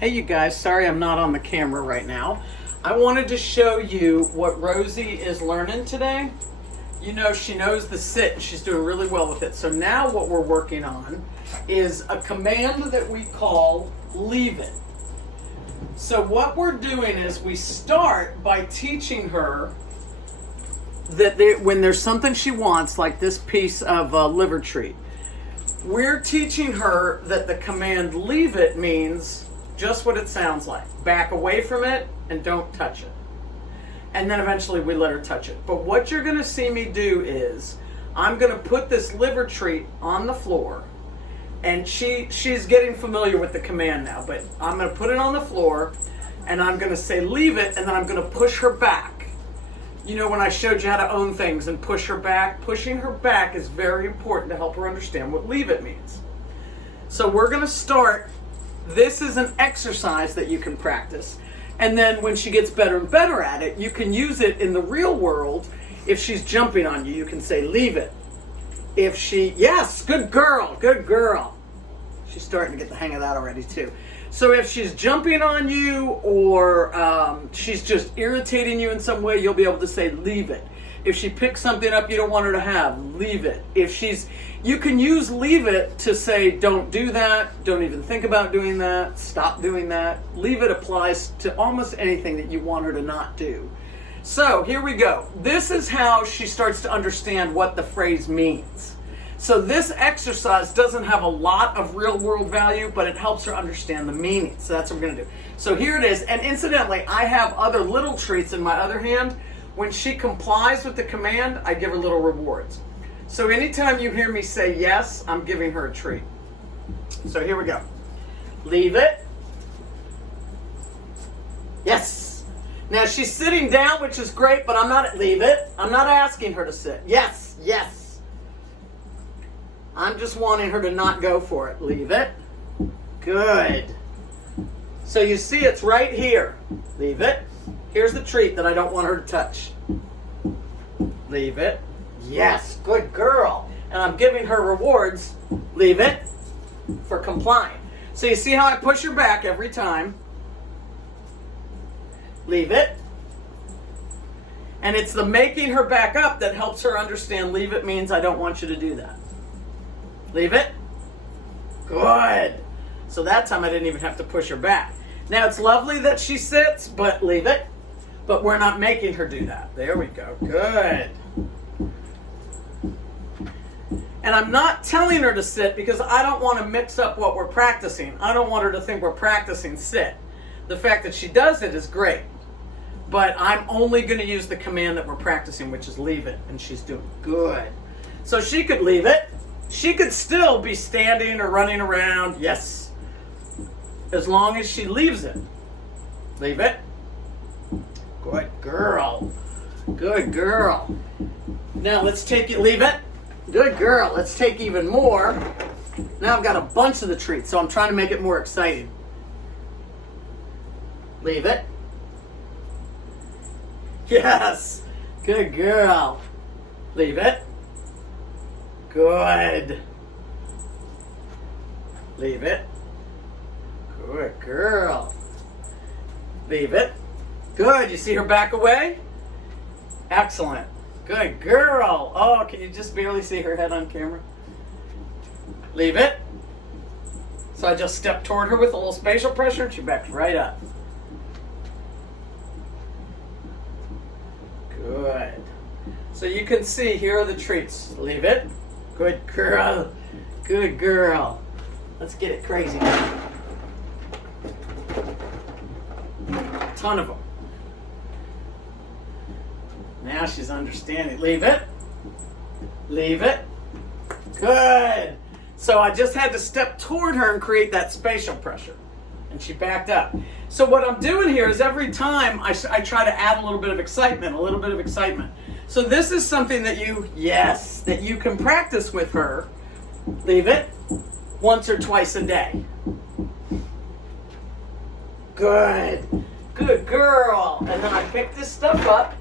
Hey you guys, sorry I'm not on the camera right now. I wanted to show you what Rosie is learning today. You know, she knows the sit and she's doing really well with it. So now what we're working on is a command that we call leave it. So what we're doing is we start by teaching her that when there's something she wants, like this piece of liver treat, we're teaching her that the command leave it means just what it sounds like. Back away from it and don't touch it. And then eventually we let her touch it. But what you're going to see me do is I'm going to put this liver treat on the floor, and she's getting familiar with the command now, but I'm going to put it on the floor and I'm going to say leave it, and then I'm going to push her back. You know, when I showed you how to own things and push her back, pushing her back is very important to help her understand what leave it means. So we're going to start. This is an exercise that you can practice. And then when she gets better and better at it, you can use it in the real world. If she's jumping on you, you can say, leave it. If she, yes, good girl, good girl. She's starting to get the hang of that already too. So if she's jumping on you or she's just irritating you in some way, you'll be able to say, leave it. If she picks something up you don't want her to have, leave it. You can use leave it to say, don't do that, don't even think about doing that, stop doing that. Leave it applies to almost anything that you want her to not do. So here we go. This is how she starts to understand what the phrase means. So this exercise doesn't have a lot of real world value, but it helps her understand the meaning. So that's what we're gonna do. So here it is. And incidentally, I have other little treats in my other hand. When she complies with the command, I give her little rewards. So anytime you hear me say yes, I'm giving her a treat. So here we go. Leave it. Yes. Now she's sitting down, which is great, but I'm not leave it. I'm not asking her to sit. Yes, yes. I'm just wanting her to not go for it. Leave it. Good. So you see it's right here. Leave it. Here's the treat that I don't want her to touch. Leave it. Yes, good girl. And I'm giving her rewards. Leave it. For complying. So you see how I push her back every time. Leave it. And it's the making her back up that helps her understand leave it means I don't want you to do that. Leave it. Good. So that time I didn't even have to push her back. Now it's lovely that she sits, but leave it. But we're not making her do that. There we go. Good. And I'm not telling her to sit because I don't want to mix up what we're practicing. I don't want her to think we're practicing sit. The fact that she does it is great. But I'm only going to use the command that we're practicing, which is leave it. And she's doing good. So she could leave it. She could still be standing or running around. Yes. As long as she leaves it. Leave it. Good girl. Good girl. Now let's take it, leave it. Good girl. Let's take even more. Now I've got a bunch of the treats, so I'm trying to make it more exciting. Leave it. Yes. Good girl. Leave it. Good. Leave it. Good girl. Leave it. Good. You see her back away? Excellent. Good girl. Oh, can you just barely see her head on camera? Leave it. So I just stepped toward her with a little spatial pressure and she backed right up. Good. So you can see here are the treats. Leave it. Good girl. Good girl. Let's get it crazy now. A ton of them. Now she's understanding. Leave it. Leave it. Good. So I just had to step toward her and create that spatial pressure. And she backed up. So what I'm doing here is every time I try to add a little bit of excitement, a little bit of excitement. So this is something that that you can practice with her. Leave it. Once or twice a day. Good. Good girl. And then I pick this stuff up.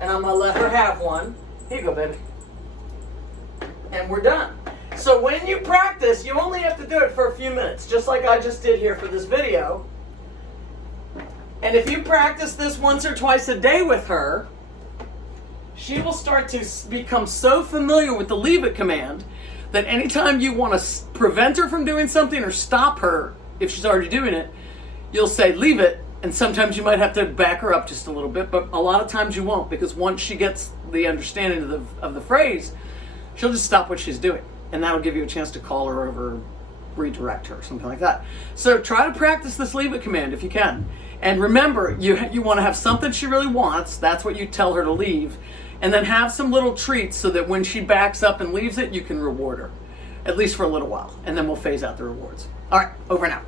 And I'm going to let her have one. Here you go, baby. And we're done. So when you practice, you only have to do it for a few minutes, just like I just did here for this video. And if you practice this once or twice a day with her, she will start to become so familiar with the leave it command that anytime you want to prevent her from doing something or stop her, if she's already doing it, you'll say leave it, and sometimes you might have to back her up just a little bit, but a lot of times you won't, because once she gets the understanding of the phrase, she'll just stop what she's doing, and that'll give you a chance to call her over, redirect her, something like that. So try to practice this leave it command if you can. And remember, you want to have something she really wants. That's what you tell her to leave. And then have some little treats so that when she backs up and leaves it, you can reward her, at least for a little while. And then we'll phase out the rewards. All right, over and out.